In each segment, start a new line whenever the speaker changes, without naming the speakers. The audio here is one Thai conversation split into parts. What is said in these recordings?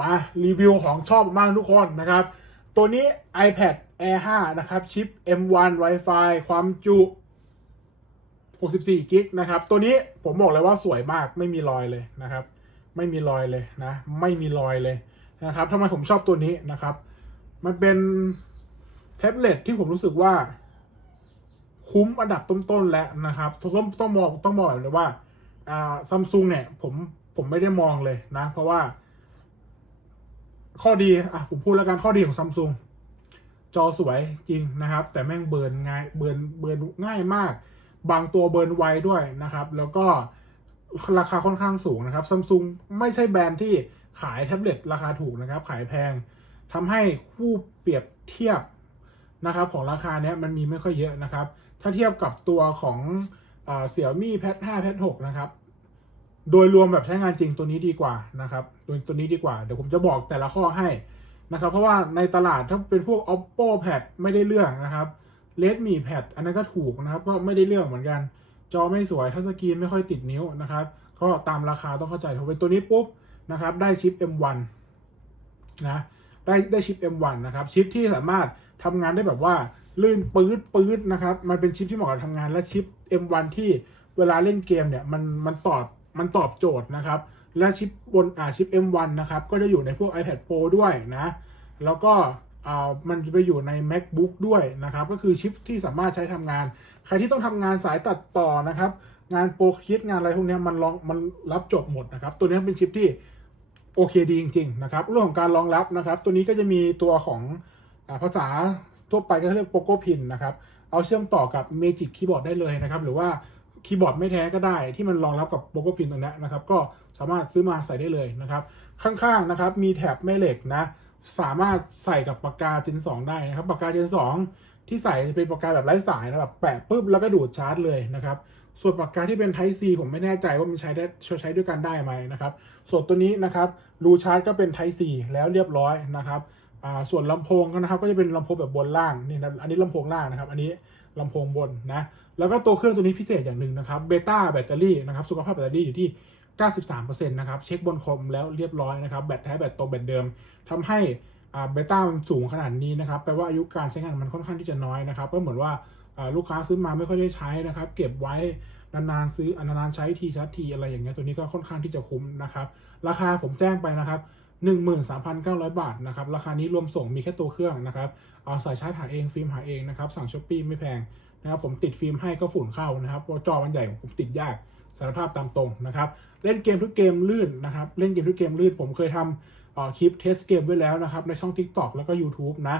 มารีวิวของชอบมากทุกคนนะครับ ตัวนี้ iPad Air 5 นะครับ ชิป M1 Wi-Fi ความจุ 64กิกนะครับ ตัวนี้ผมบอกเลยว่าสวยมากไม่มีรอยเลยนะครับ ไม่มีรอยเลยนะ ไม่มีรอยเลยนะครับทำไมผมชอบตัวนี้นะครับ มันเป็นแท็บเล็ตที่ผมรู้สึกว่า คุ้มอันดับต้นๆแล้วนะครับต้องต้องมองต้องมองแบบเลยว่าอ่าซัมซุงเนี่ยผมผมไม่ได้มองเลยนะ เพราะว่า ข้อดีอะผมพูดแล้วกันข้อดีของซัมซุงจอสวยจริงนะครับ แต่แม่งเบิร์นง่ายเบิร์นเบิร์นง่ายมาก บางตัวเบิร์นไวด้วยนะครับ แล้วก็ราคาค่อนข้างสูงนะครับซัมซุงไม่ใช่แบรนด์ที่ขายแท็บเล็ตราคาถูกนะครับ ขายแพงทำให้คู่เปรียบเทียบนะครับ ของราคาเนี้ยมันมีไม่ค่อยเยอะนะครับ ถ้าเทียบกับตัวของเสี่ยมี่แพท5แพท6นะครับ โดยรวมแบบใช้งานจริงตัวนี้ดีกว่านะครับตัวตัวนี้ดีกว่า เดี๋ยวผมจะบอกแต่ละข้อให้นะครับ เพราะว่าในตลาดถ้าเป็นพวก oppo pad ไม่ได้เรื่องนะครับ redmi pad อันนั้นก็ถูกนะครับ ก็ไม่ได้เรื่องเหมือนกัน จอไม่สวยทัชสกรีนไม่ค่อยติดนิ้วนะครับ ก็ตามราคาต้องเข้าใจพอเป็นตัวนี้ปุ๊บนะครับ ได้ชิป M1 นะได้ได้ชิป M1 นะครับ ชิปที่สามารถทำงานได้แบบว่าลื่นปื๊ดปื๊ดนะครับ มันเป็นชิปที่เหมาะกับทำงานและชิป M1 ที่เวลาเล่นเกมเนี่ยมันมันตอบ มันตอบโจทย์นะครับ และชิปบนอ่าชิป M1 นะครับ ก็จะอยู่ในพวก iPad Pro ด้วยนะ แล้วก็อ่ามันจะไปอยู่ใน MacBook ด้วยนะครับ ก็คือชิปที่สามารถใช้ทำงาน ใครที่ต้องทำงานสายตัดต่อนะครับ งานโปรคิดงานอะไรพวกนี้มันรองมันรับจบหมดนะครับ ตัวนี้เป็นชิปที่โอเคดีจริงๆนะครับเรื่องของการรองรับนะครับ ตัวนี้ก็จะมีตัวของอภาษาทั่วไปก็เรียกโปโกพินนะครับ เอาเชื่อมต่อกับ Magic Keyboard ได้เลยนะครับ หรือว่า คีย์บอร์ดไม่แท้ก็ได้ที่มันรองรับกับโปโกพินตรงนี้นะครับ ก็สามารถซื้อมาใส่ได้เลยนะครับ ข้างๆนะครับมีแถบแม่เหล็กนะ สามารถใส่กับปากกา Gen 2 ได้นะครับ ปากกา Gen 2 ที่ใส่จะเป็นปากกาแบบไร้สายนะแบบแปะปุ๊บแล้วก็ดูดชาร์จเลยนะครับ ส่วนปากกาที่เป็น Type C ผมไม่แน่ใจว่ามันใช้ได้ใช้ด้วยกันได้ไหมนะครับ ส่วนตัวนี้นะครับรูชาร์จก็เป็น Type C แล้วเรียบร้อยนะครับ อ่าส่วนลำโพงก็นะครับก็จะเป็นลำโพงแบบบนล่างนี่นะอันนี้ลำโพงล่างนะครับ อันนี้ลำโพงบนนะแล้วก็ตัวเครื่องตัวนี้พิเศษอย่างหนึ่งนะครับเบต้าแบตเตอรี่นะครับสุขภาพแบตเตอรี่อยู่ที่ 93%นะครับเช็คบนคอมแล้วเรียบร้อยนะครับแบตแท้แบตตรงแบตเดิมทำให้อ่าเบต้ามันสูงขนาดนี้นะครับแปลว่าอายุการใช้งานมันค่อนข้างที่จะน้อยนะครับก็เหมือนว่าอ่าลูกค้าซื้อมาไม่ค่อยได้ใช้นะครับ เก็บไว้นานๆซื้อนานๆใช้ทีชัดทีอะไรอย่างเงี้ยตัวนี้ก็ค่อนข้างที่จะคุ้มนะครับ ราคาผมแจ้งไปนะครับ 13,900 บาทนะครับ ราคานี้รวมส่งมีแค่ตัวเครื่องนะครับ เอาสายชาร์จหาเองฟิล์มหาเองนะครับ สั่งช้อปปี้ไม่แพงนะครับ ผมติดฟิล์มให้ก็ฝุ่นเข้านะครับเพราะจอมันใหญ่ผมติดยากสารภาพตามตรงนะครับ เล่นเกมทุกเกมลื่นนะครับ เล่นเกมทุกเกมลื่น ผมเคยทำคลิปเทสเกมไว้แล้วนะครับ ในช่อง TikTok แล้วก็ YouTube นะ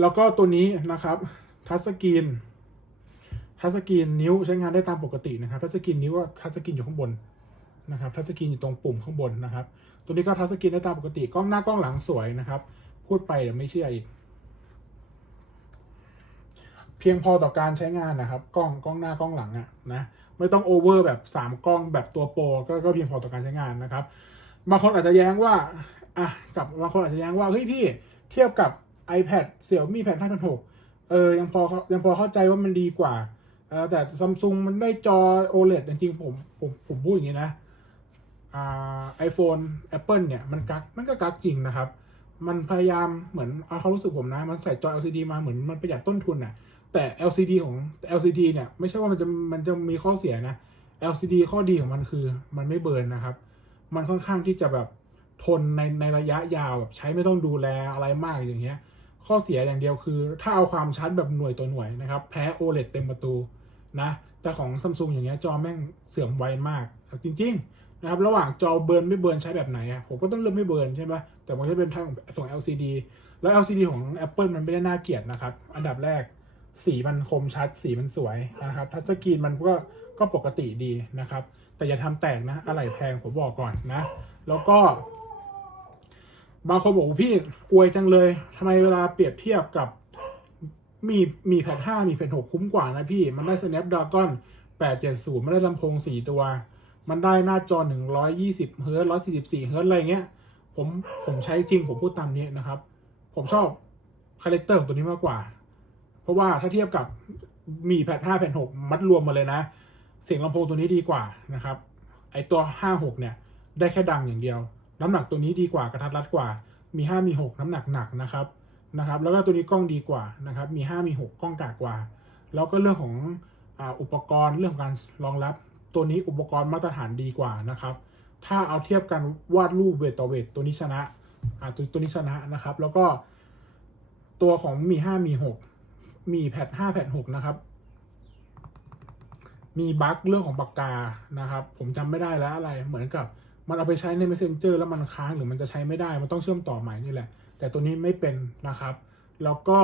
แล้วก็ตัวนี้นะครับทัชสกรีนทัชสกรีนนิ้วใช้งานได้ตามปกตินะครับทัชสกรีนนิ้วก็ทัชสกรีนอยู่ข้างบน นะครับทัชสกรีนอยู่ตรงปุ่มข้างบนนะครับ ตัวนี้ก็ทัชสกรีนได้ตามปกติกล้องหน้ากล้องหลังสวยนะครับ พูดไปเดี๋ยวไม่เชื่ออีก เพียงพอต่อการใช้งานนะครับ กล้องกล้องหน้ากล้องหลังอะนะไม่ต้องโอเวอร์แบบ 3 กล้องแบบตัวโปรก็ก็เพียงพอต่อการใช้งานนะครับบางคนอาจจะแย้งว่าอะกับบางคนอาจจะแย้งว่าเฮ้ยพี่เทียบกับ iPad เสี่ยวมี่แพด5,600เออยังพอยังพอเข้าใจว่ามันดีกว่าแต่ซัมซุงมันได้จอ OLED จริงๆผมผมผมพูดอย่างนี้นะ ไอโฟน Apple เนี่ยมันกักมันก็กักจริงนะครับ มันพยายามเหมือนเอาเขารู้สึกผมนะ มันใส่จอ LCD มาเหมือนมันประหยัดต้นทุนน่ะแต่ LCD ของ LCD เนี่ยไม่ใช่ว่ามันจะมันจะมีข้อเสียนะ LCD ข้อดีของมันคือมันไม่เบิร์นนะครับ มันค่อนข้างที่จะแบบทนในในระยะยาวแบบใช้ไม่ต้องดูแลอะไรมากอย่างเงี้ย ข้อเสียอย่างเดียวคือ ถ้าเอาความชัดแบบหน่วยต่อหน่วยนะครับ แพ้ OLED เต็มประตูนะ แต่ของซัมซุงอย่างเงี้ยจอแม่งเสื่อมไวมากจริง ๆ นะครับระหว่างจอเบิร์นไม่เบิร์นใช้แบบไหนอะผมก็ต้องเลือกไม่เบิร์นใช่ไหมแต่มันจะเป็นทางส่ง LCD แล้ว LCD ของ Apple มันไม่ได้น่าเกลียดนะครับ อันดับแรกสีมันคมชัดสีมันสวยนะครับทัชสกรีนมันก็ก็ปกติดีนะครับ แต่อย่าทำแตกนะอะไรแพงผมบอกก่อนนะ แล้วก็ บางคนบอกพี่อวยจังเลยทำไมเวลาเปรียบเทียบกับมีมีแพดห้ามีแพดหกคุ้มกว่านะพี่ มันได้ Snapdragon 870มันได้ลำโพงสี่ตัว มันได้หน้าจอ 120เฮิร์ต144เฮิร์ตอะไรเงี้ย ผมผมใช้จริงผมพูดตามนี้นะครับ ผมชอบคาแรคเตอร์ของตัวนี้มากกว่า เพราะว่าถ้าเทียบกับมีแพดห้าแพดหกมัดรวมมาเลยนะ เสียงลำโพงตัวนี้ดีกว่านะครับ ไอตัวห้าหกเนี่ย ได้แค่ดังอย่างเดียว น้ำหนักตัวนี้ดีกว่ากระทัดรัดกว่า มี5มี6น้ำหนักหนักนะครับนะครับ แล้วก็ตัวนี้กล้องดีกว่านะครับ มี5มี6กกล้องกากกว่า แล้วก็เรื่องของอ,อุปกรณ์เรื่องของการรองรับ ตัวนี้อุปกรณ์มาตรฐานดีกว่านะครับ ถ้าเอาเทียบกันวาดรูปเวทต่อเวทตัวนี้ชนะอ่าตัวตัวนี้ชนะนะครับ แล้วก็ ตัวของมีห้ามีหกมีแพดห้าแพดหกนะครับ มีบั๊กเรื่องของปากกานะครับ ผมจำไม่ได้แล้วอะไรเหมือนกับมันเอาไปใช้ใน Messenger แล้วมันค้างหรือมันจะใช้ไม่ได้ มันต้องเชื่อมต่อใหม่นี่แหละ แต่ตัวนี้ไม่เป็นนะครับ แล้วก็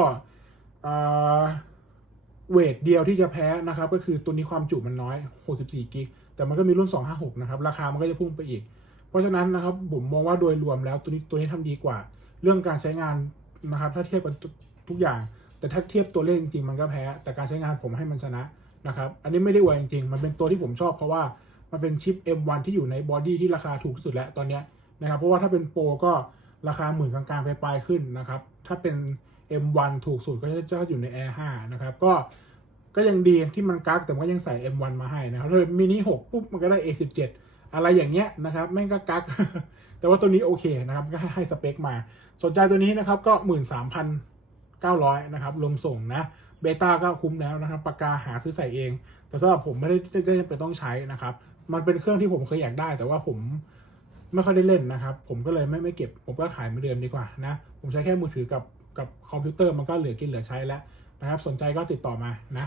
เวทเดียวที่จะแพ้นะครับ ก็คือตัวนี้ความจุมันน้อย 64 กิก แต่มันก็มีรุ่น 256 นะครับ ราคามันก็จะพุ่งไปอีก เพราะฉะนั้นนะครับผมมองว่าโดยรวมแล้วตัวนี้ตัวนี้ทำดีกว่า เรื่องการใช้งานนะครับ ถ้าเทียบกันทุกอย่าง แต่ถ้าเทียบตัวเลขจริงๆมันก็แพ้ แต่การใช้งานผมให้มันชนะนะครับ อันนี้ไม่ได้อวยจริงๆ มันเป็นตัวที่ผมชอบเพราะว่ามันเป็นชิป M1 ที่อยู่ในบอดี้ที่ราคาถูกที่สุดแล้วตอนนี้นะครับ เพราะว่าถ้าเป็นโปรก็ราคาหมื่นกลางๆไปปลายๆขึ้นนะครับ ถ้าเป็น M1 ถูกสุดก็จะอยู่ใน Air 5 นะครับ ก็ก็ยังดีที่มันกักแต่ก็ยังใส่ M1 มาให้นะครับถ้ามินิ6ปุ๊บมันก็ได้ A17 อะไรอย่างเงี้ยนะครับแม่งก็กัก แต่ว่าตัวนี้โอเคนะครับก็ให้สเปคมา สนใจตัวนี้นะครับก็ 13,900นะครับรวมส่งนะเบต้าก็คุ้มแล้วนะครับปากกาหาซื้อใส่เอง แต่สำหรับผมไม่ได้ได้ได้จำเป็นต้องใช้นะครับ มันเป็นเครื่องที่ผมเคยอยากได้ แต่ว่าผมไม่ค่อยได้เล่นนะครับ ผมก็เลยไม่ไม่เก็บ ผมก็ขายเหมือนเดิมดีกว่านะ ผมใช้แค่มือถือกับ กับคอมพิวเตอร์มันก็เหลือกินเหลือใช้แล้วนะครับ สนใจก็ติดต่อมานะ